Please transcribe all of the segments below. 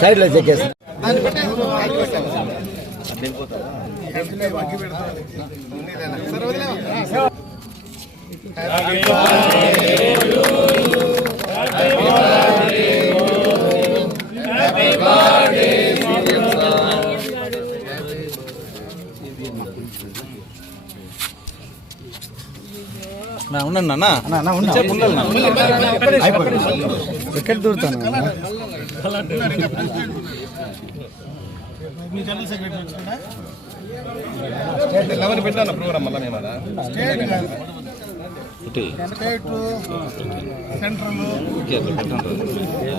Side లో చెక్కేసి ఉండండి అన్న ఎక్కడ దూరుతాను ప్రోగ్రామ్ స్టేట్ సెంట్రల్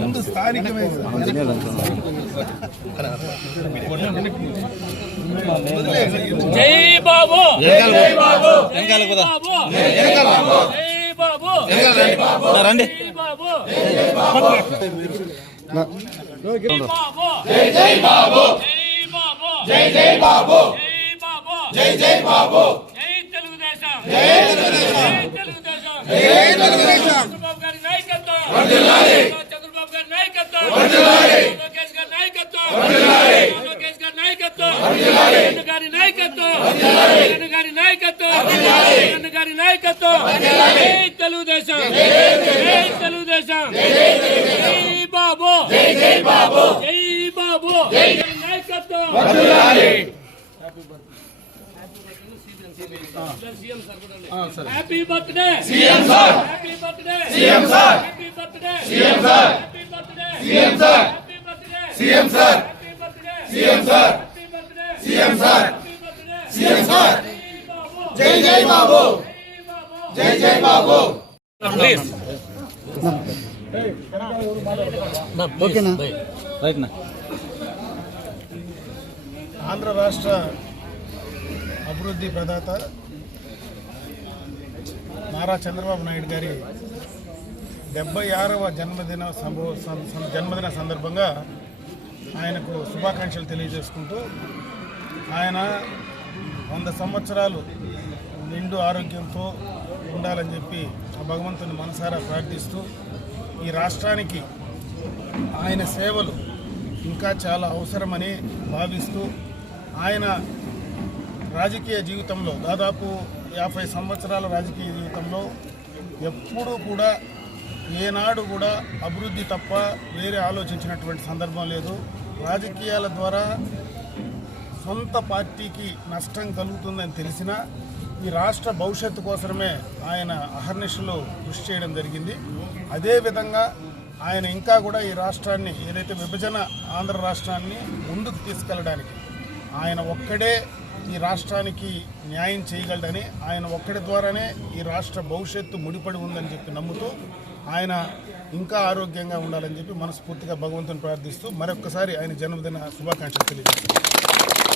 ముందు స్థానికమైన జై బాబు జై బాబు రండి జై బాబు జై జై బాబు జై జై బాబు జై తెలుగుదేశం జై తెలుగుదేశం జై తెలుగుదేశం చంద్రబాబు గారి నాయకత్వం వర్ధిల్లాలి చంద్రబాబు గారి నాయకత్వం వర్ధిల్లాలి లోకేష్ గారి నాయకత్వం వర్ధిల్లాలి లోకేష్ గారి నాయకత్వం వర్ధిల్లాలి గారి నాయకత్వం వర్ధిల్లాలి గారి నాయకత్వం వర్ధిల్లాలి గారి నాయకత్వం వర్ధిల్లాలి జై తెలుగుదేశం జై తెలుగుదేశం జై బాబు జై జై బాబు జై బాబు జై నాయకత్వం వర్ధిల్లాలి happy birthday CM sir happy birthday CM sir happy birthday CM sir happy birthday CM sir happy birthday CM sir happy birthday CM sir happy birthday CM sir happy birthday CM sir జై జై బాబు జై జై బాబు please ఓకేనా right నా ఆంధ్ర రాష్ట్ర అభివృద్ధి ప్రదాత నారా చంద్రబాబు నాయుడు గారి 76వ జన్మదిన సందర్భంగా ఆయనకు శుభాకాంక్షలు తెలియజేసుకుంటూ ఆయన 100 సంవత్సరాలు నిండు ఆరోగ్యంతో ఉండాలని చెప్పి ఆ భగవంతుని మనసారా ప్రార్థిస్తూ ఈ రాష్ట్రానికి ఆయన సేవలు ఇంకా చాలా అవసరమని భావిస్తూ ఆయన రాజకీయ జీవితంలో దాదాపు 50 సంవత్సరాల రాజకీయ జీవితంలో ఎప్పుడూ కూడా ఏనాడు కూడా అభివృద్ధి తప్ప వేరే ఆలోచించినటువంటి సందర్భం లేదు. రాజకీయాల ద్వారా సొంత పార్టీకి నష్టం కలుగుతుందని తెలిసినా ఈ రాష్ట్ర భవిష్యత్తు కోసమే ఆయన అహర్నిశలు కృషి చేయడం జరిగింది. అదేవిధంగా ఆయన ఇంకా కూడా ఈ రాష్ట్రాన్ని ఏదైతే విభజన ఆంధ్ర రాష్ట్రాన్ని ముందుకు తీసుకెళ్ళడానికి ఆయన ఒక్కడే ఈ రాష్ట్రానికి న్యాయం చేయగలడని, ఆయన ఒక్కడి ద్వారానే ఈ రాష్ట్ర భవిష్యత్తు ముడిపడి ఉందని చెప్పి నమ్ముతూ ఆయన ఇంకా ఆరోగ్యంగా ఉండాలని చెప్పి మనస్ఫూర్తిగా భగవంతుని ప్రార్థిస్తూ మరొక్కసారి ఆయన జన్మదిన శుభాకాంక్షలు తెలియజేస్తున్నాను.